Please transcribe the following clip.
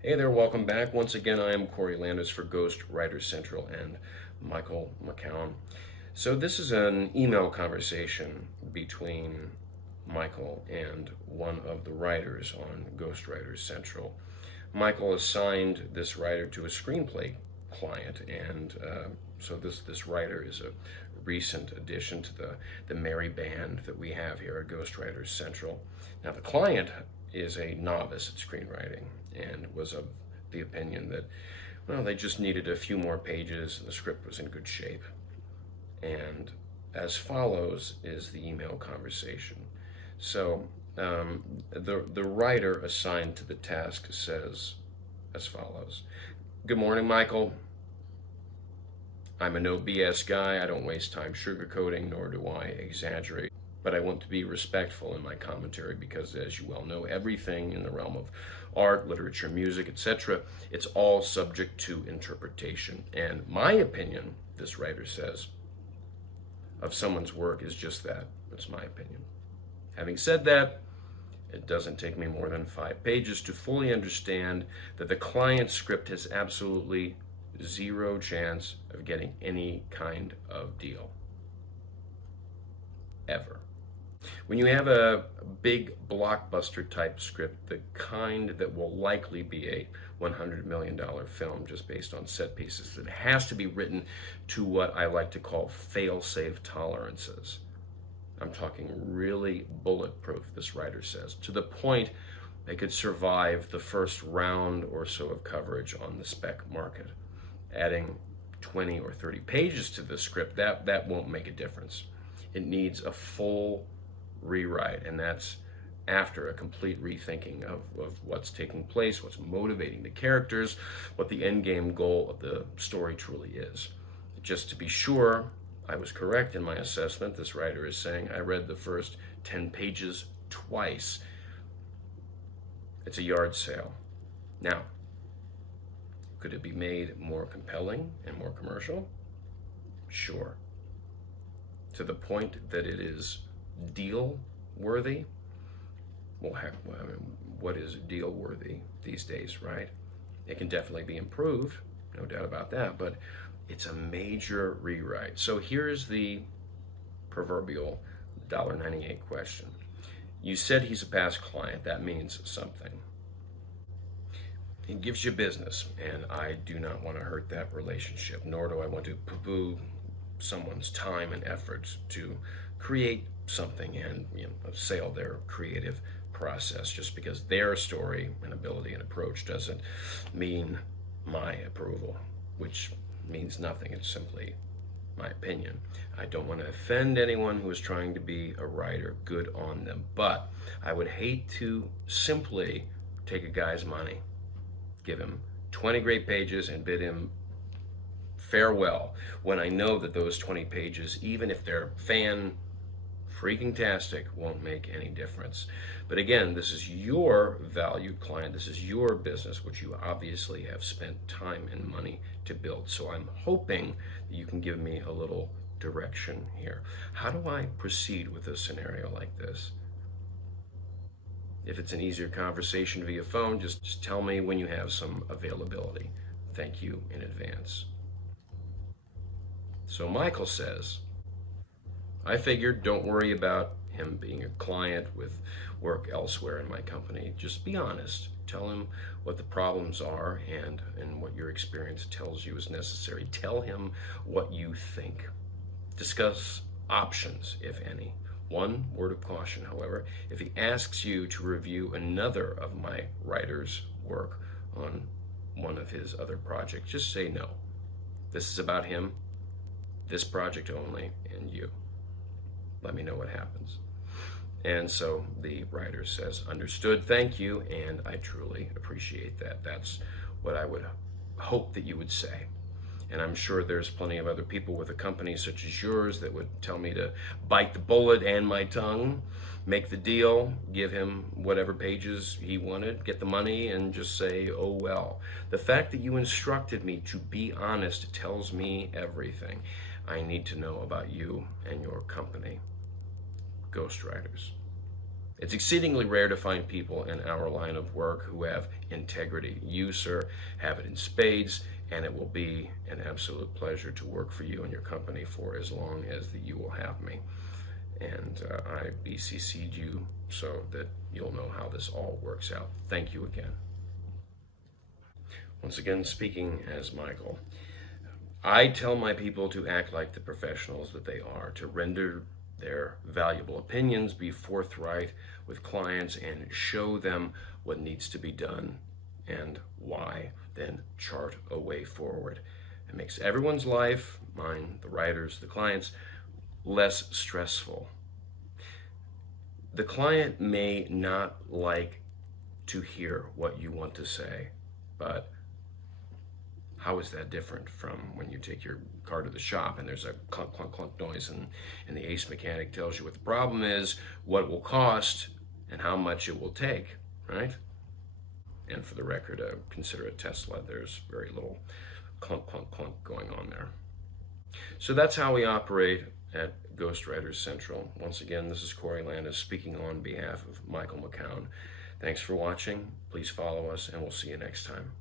Hey there, welcome back. Once again, I am Corey Landis for Ghostwriters Central and Michael McKown. So this is an email conversation between Michael and one of the writers on Ghostwriters Central. Michael assigned this writer to a screenplay client, and so this writer is a recent addition to the merry band that we have here at Ghostwriters Central. Now, the client is a novice at screenwriting and was of the opinion that, well, they just needed a few more pages and the script was in good shape. And as follows is the email conversation. So the writer assigned to the task says as follows: Good morning, Michael. I'm a no BS guy. I don't waste time sugarcoating, nor do I exaggerate. But I want to be respectful in my commentary because, as you well know, everything in the realm of art, literature, music, etc., it's all subject to interpretation. And my opinion, this writer says, of someone's work is just that. It's my opinion. Having said that, it doesn't take me more than 5 pages to fully understand that the client's script has absolutely zero chance of getting any kind of deal. Ever. When you have a big blockbuster type script, the kind that will likely be a $100 million film just based on set pieces, that has to be written to what I like to call fail-safe tolerances. I'm talking really bulletproof, this writer says, to the point they could survive the first round or so of coverage on the spec market. Adding 20 or 30 pages to the script, that won't make a difference. It needs a full rewrite, and that's after a complete rethinking of what's taking place, what's motivating the characters, what the end game goal of the story truly is. Just to be sure I was correct in my assessment, this writer is saying I read the first 10 pages twice. It's a yard sale. Now, could it be made more compelling and more commercial? Sure. To the point that it is deal worthy? Well, heck, what is deal worthy these days, right? It can definitely be improved, no doubt about that, but it's a major rewrite. So here's the proverbial $1.98 question. You said he's a past client. That means something. It gives you business, and I do not want to hurt that relationship, nor do I want to poo-poo someone's time and efforts to create something and assail their creative process. Just because their story and ability and approach doesn't mean my approval, which means nothing. It's simply my opinion. I don't want to offend anyone who is trying to be a writer. Good on them. But I would hate to simply take a guy's money, give him 20 great pages, and bid him farewell when I know that those 20 pages, even if they're freaking-tastic, won't make any difference. But again, this is your valued client. This is your business, which you obviously have spent time and money to build. So I'm hoping that you can give me a little direction here. How do I proceed with a scenario like this? If it's an easier conversation via phone, just tell me when you have some availability. Thank you in advance. So Michael says, I figured, don't worry about him being a client with work elsewhere in my company. Just be honest. Tell him what the problems are and what your experience tells you is necessary. Tell him what you think. Discuss options, if any. One word of caution, however: if he asks you to review another of my writer's work on one of his other projects, just say no. This is about him, this project only, and you. Let me know what happens. And so the writer says, understood, thank you, and I truly appreciate that. That's what I would hope that you would say. And I'm sure there's plenty of other people with a company such as yours that would tell me to bite the bullet and my tongue, make the deal, give him whatever pages he wanted, get the money, and just say, oh well. The fact that you instructed me to be honest tells me everything I need to know about you and your company, Ghostwriters. It's exceedingly rare to find people in our line of work who have integrity. You, sir, have it in spades, and it will be an absolute pleasure to work for you and your company for as long as you will have me. And I BCC'd you so that you'll know how this all works out. Thank you again. Once again, speaking as Michael, I tell my people to act like the professionals that they are, to render their valuable opinions, be forthright with clients, and show them what needs to be done and why, then chart a way forward. It makes everyone's life, mine, the writers, the clients, less stressful. The client may not like to hear what you want to say, but how is that different from when you take your car to the shop and there's a clunk, clunk, clunk noise and the ace mechanic tells you what the problem is, what it will cost, and how much it will take, right? And for the record, consider a Tesla. There's very little clunk, clunk, clunk going on there. So that's how we operate at Ghostwriters Central. Once again, this is Corey Landis speaking on behalf of Michael McKown. Thanks for watching. Please follow us, and we'll see you next time.